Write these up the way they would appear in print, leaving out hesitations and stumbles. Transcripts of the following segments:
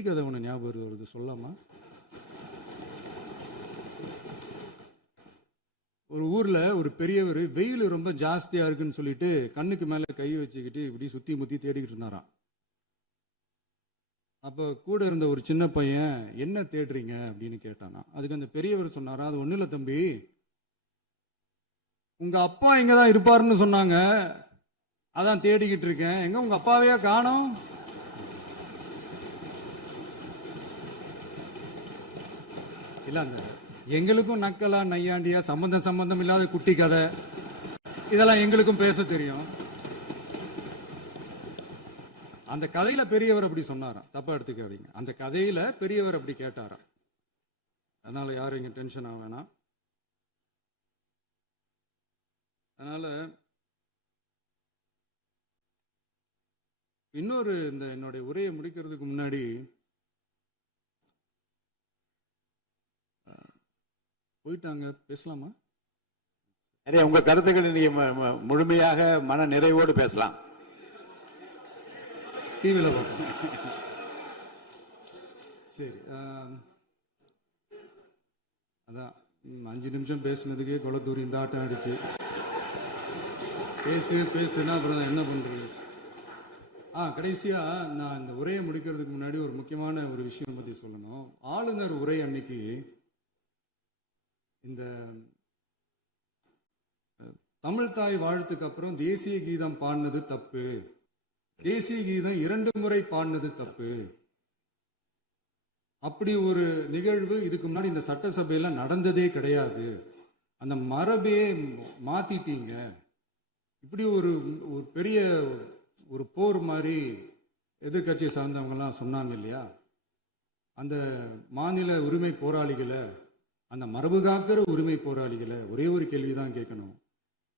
குட்டி கதை ஒன்று ஞாபகம் வருது, சொல்லாமா? ஒரு ஊர்ல ஒரு பெரியவர் வெயில் ரொம்ப ஜாஸ்தியா இருக்குன்னு சொல்லிட்டு கண்ணுக்கு மேல கை வச்சுக்கிட்டு இப்படி சுத்தி முத்தி தேடிக்கிட்டு இருந்தாராம். அப்ப கூட இருந்த ஒரு சின்ன பையன், என்ன தேடுறீங்க அப்படின்னு கேட்டானா. அதுக்கு அந்த பெரியவர் சொன்னாரா, அது ஒண்ணு இல்ல தம்பி, உங்க அப்பா இங்கதான் இருப்பாருன்னு சொன்னாங்க, அதான் தேடிக்கிட்டு இருக்கேன். எங்க உங்க அப்பாவையா காணோம்? இல்ல, அந்த எங்களுக்கும் நக்கலா நையாண்டியா சம்பந்தம் இல்லாத குட்டி கதை இதெல்லாம் எங்களுக்கும் பேச தெரியும். அந்த கதையில பெரியவர் அப்படி சொன்னாராம், தப்பா எடுத்துக்காதீங்க. அந்த கதையில பெரியவர் அப்படி கேட்டாராம். அதனால யாரும் இங்க டென்ஷன் ஆக வேணாம். அதனால இன்னொரு, இந்த என்னுடைய உரையை முடிக்கிறதுக்கு முன்னாடி போயிட்டாங்க, பேசலாமா? உங்க கருத்துக்களை நீங்க முழுமையாக மன நிறைவோடு பேசலாம். டிவியில் பார்ப்போம். சரி, அதான் 5 நிமிஷம் பேசுனதுக்கே கொளத்தூரி இந்த ஆட்டம் அடிச்சு பேசுனா அப்புறம் என்ன பண்றது? கடைசியா நான் இந்த உரையை முடிக்கிறதுக்கு முன்னாடி ஒரு முக்கியமான ஒரு விஷயம் பத்தி சொல்லணும். ஆளுநர் உரை அன்னைக்கு இந்த தமிழ் தாய் வாழ்த்துக்கு அப்புறம் தேசிய கீதம் பாடினது தப்பு, தேசிய கீதம் 2 முறை பாடினது தப்பு, அப்படி ஒரு நிகழ்வு இதுக்கு முன்னாடி இந்த சட்டசபையில நடந்ததே கிடையாது, அந்த மரபே மாத்திட்டீங்க, இப்படி ஒரு பெரிய ஒரு போர் மாதிரி எதிர்கட்சியை சார்ந்தவங்கலாம் சொன்னாங்க இல்லையா? அந்த மாநில உரிமை போராளிகளை, அந்த மரபு காக்கிற உரிமை போராளிகளை ஒரே ஒரு கேள்விதான் கேட்கணும்.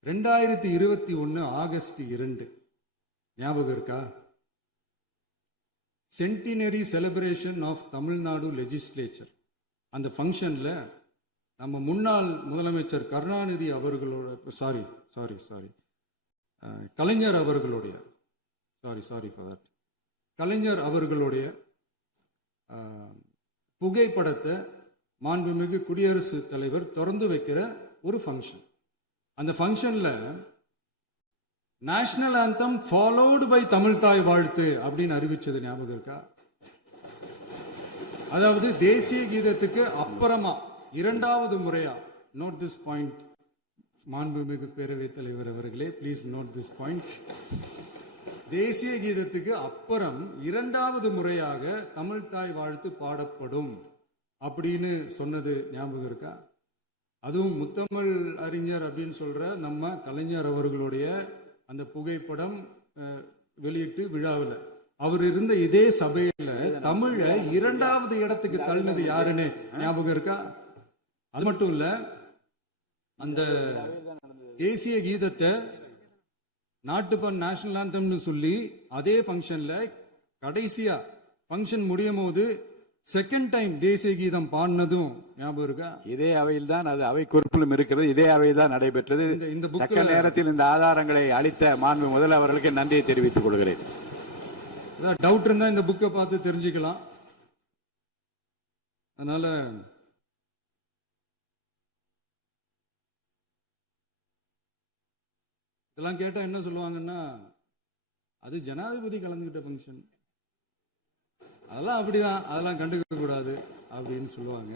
2021 ஆகஸ்ட் 2 ஞாபகம் இருக்கா? Centenary celebration of Tamil Nadu legislature. அந்த ஃபங்க்ஷன்ல நம்ம முன்னாள் முதலமைச்சர் கருணாநிதி அவர்களோட கலைஞர் அவர்களுடைய கலைஞர் அவர்களுடைய புகைப்படத்தை மாண்புமிகு குடியரசுத் தலைவர் திறந்து வைக்கிற ஒரு ஃபங்க்ஷன். அந்த ஃபங்க்ஷன்ல national anthem followed by Tamil Thai Vazhthu அப்படின்னு அறிவிச்சது ஞாபகம் இருக்கா? அதாவது தேசிய கீதத்துக்கு அப்புறமா 2வது முறையா, நோட் திஸ் பாயிண்ட் மாண்புமிகு பேரவைத் தலைவர் அவர்களே, பிளீஸ் நோட் திஸ் பாயிண்ட். தேசிய கீதத்துக்கு அப்புறம் 2வது முறையாக தமிழ் தாய் வாழ்த்து பாடப்படும் அப்படின்னு சொன்னது ஞாபகம் இருக்கா? அதுவும் முத்தமிழ் அறிஞர் அப்படின்னு சொல்ற நம்ம கலைஞர் அவர்களுடைய அந்த புகைப்படம் வெளியிட்டு விழாவில் அவர் இருந்த இதே சபையில தமிழ 2வது இடத்துக்கு தள்ளினது யாருன்னு ஞாபகம் இருக்கா? அது மட்டும் இல்ல, அந்த தேசிய கீதத்தை நாட்டுப்பண் நேஷனல் ஆந்தம்னு சொல்லி அதே ஃபங்க்ஷன்ல கடைசியா ஃபங்க்ஷன் முடியும் போது செகண்ட் டைம் தேசிய கீதம் பாடினதும் ஞாபகம் இருக்கா? இதே அவையில் தான், அது அவை குறிப்பிலும் இருக்கிறது, இதே அவையில் தான் நடைபெற்றது. இந்த தக்க நேரத்தில் இந்த ஆதாரங்களை அளித்த மாண்பு முதல் அவர்களுக்கு நன்றியை தெரிவித்துக் கொள்கிறேன். டவுட் இருந்தா இந்த புக்கை பார்த்து தெரிஞ்சுக்கலாம். அதனால இதெல்லாம் கேட்டா என்ன சொல்லுவாங்கன்னா, அது ஜனாதிபதி கலந்துகிட்ட ஃபங்க்ஷன், அதெல்லாம் அப்படிதான், அதெல்லாம் கண்டுக்க கூடாது அப்படின்னு சொல்லுவாங்க.